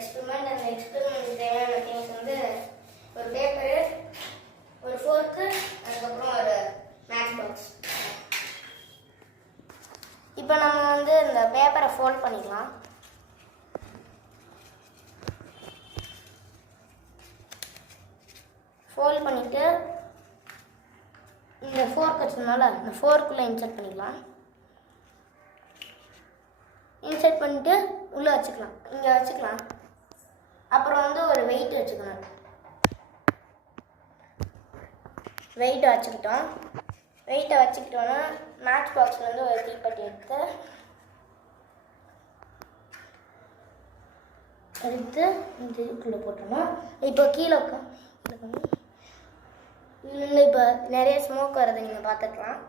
Experiment. அந்த experiment தேவையான things வந்து ஒரு பேப்பரு, ஒரு ஃபோர்க்கு, அதுக்கப்புறம் ஒரு மேட்ச் பாக்ஸ். இப்போ நம்ம வந்து இந்த பேப்பரை ஃபோல்ட் பண்ணிக்கலாம். ஃபோல்ட் பண்ணிவிட்டு இந்த ஃபோர்க் வச்சதுனால இந்த ஃபோர்க்குள்ளே இன்சர்ட் பண்ணிக்கலாம். இன்சர்ட் பண்ணிவிட்டு உள்ளே வச்சுக்கலாம், இங்கே வச்சுக்கலாம். அப்புறம் வந்து ஒரு வெயிட் வச்சுக்கணும். வெயிட்டை வச்சுக்கிட்டோம். வெயிட்டை வச்சுக்கிட்டோன்னா மேட்ச் பாக்ஸ்லேருந்து ஒரு தீப்பெட்டி எடுத்து இந்த இதுக்குள்ளே போட்டோம்னா இப்போ கீழே இல்லை இப்போ நிறைய ஸ்மோக் வரதை நீங்கள் பார்த்துக்கலாம்.